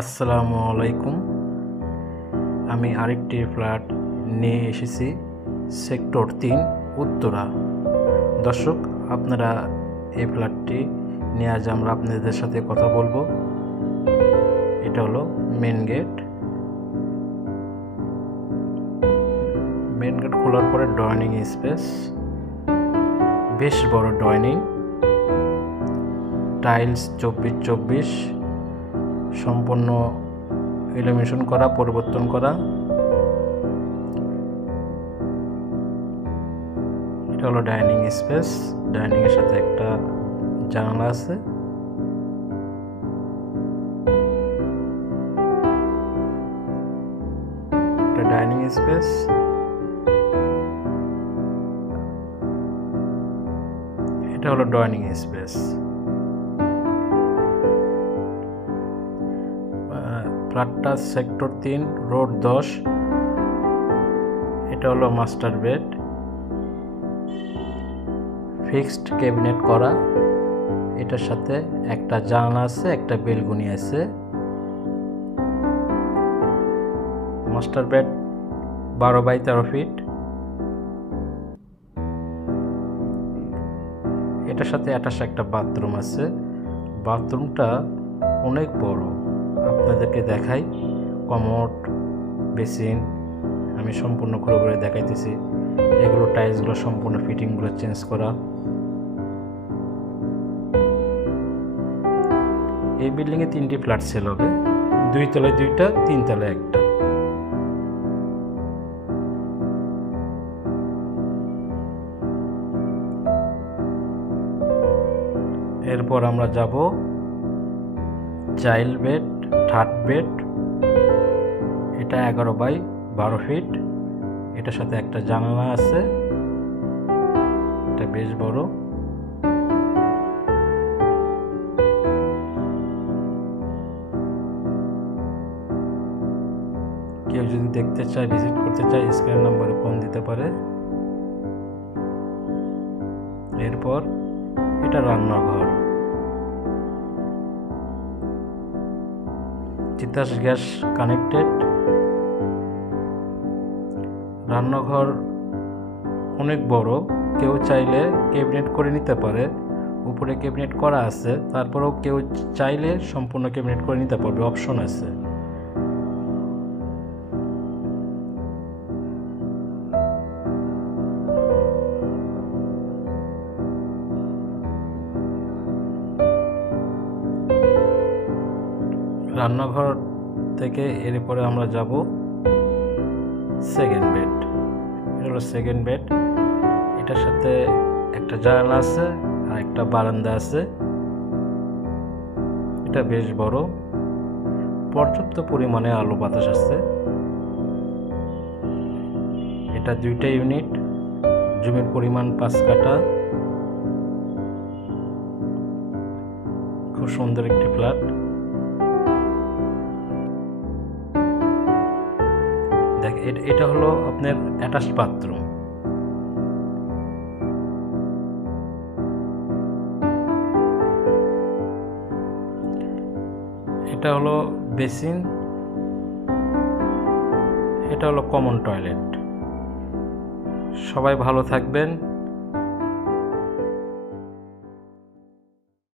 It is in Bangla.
আসসালামু আলাইকুম। আমি আরেকটি ফ্ল্যাট নিয়ে এসেছি সেক্টর 3 উত্তরা। দর্শক, আপনারা এই ফ্ল্যাটটি নিয়ে আজ আমরা আপনাদের সাথে কথা বলবো। এটা হলো মেন গেট। মেন গেট খোলার পরে ডাইনিং স্পেস, বেশ বড় ডাইনিং, টাইলস 24/24 সম্পূর্ণ ইলুমিনেশন করা, পরিবর্তন করা। এটা হলো ডাইনিং স্পেস। ডাইনিং এর সাথে একটা জানালা আছে। এটা ডাইনিং স্পেস। এটা হলো ডাইনিং স্পেস। ফ্ল্যাটটা সেক্টর 3 রোড 10। এটা হলো মাস্টার বেড, ফিক্সড ক্যাবিনেট করা। এটার সাথে একটা জানালা আছে, একটা বেলকনি আছে। Master bed 12/13 feet. এটার সাথে অ্যাটাচ একটা বাথরুম আছে। বাথরুমটা অনেক বড়, আপনাদেরকে দেখাই। কমোড, বেসিন আমি সম্পূর্ণ ঘুরে ঘুরে দেখাইতেছি। এগুলো টাইলসগুলো সম্পূর্ণ ফিটিংগুলো চেঞ্জ করা। এই বিল্ডিংয়ে 3টি ফ্ল্যাট সেল হবে, 2 তলায় 2টা, 3 তলায় 1টা। এরপর আমরা যাব চাইল্ড বেড, থার্ড বেড। এটা 11/12 ফিট। এটার সাথে একটা জানালা আছে, এটা বেশ বড়। কেউ যদি দেখতে চায়, ভিজিট করতে চায়, স্ক্রিন নম্বরে ফোন দিতে পারে। এরপর এটা রান্নাঘর, তিতাস গ্যাস কানেক্টেড। রান্নাঘর অনেক বড়, কেউ চাইলে ক্যাবিনেট করে নিতে পারে। উপরে ক্যাবিনেট করা আছে, তারপরেও কেউ চাইলে সম্পূর্ণ ক্যাবিনেট করে নিতে পারবে, অপশন আছে। রান্নাঘর থেকে এরপরে আমরা যাব সেকেন্ড বেড। এটা হলো সেকেন্ড বেড। এটার সাথে একটা জানালা আছে আর একটা বারান্দা আছে। এটা বেশ বড়, পর্যাপ্ত পরিমাণে আলো বাতাস আছে। এটা 2টা ইউনিট, জমির পরিমাণ 5 কাঠা। খুব সুন্দর একটি ফ্ল্যাট। দেখ, এটা হলো আপনার অ্যাটাচ বাথরুম। এটা হলো বেসিন। এটা হলো কমন টয়লেট। সবাই ভালো থাকবেন।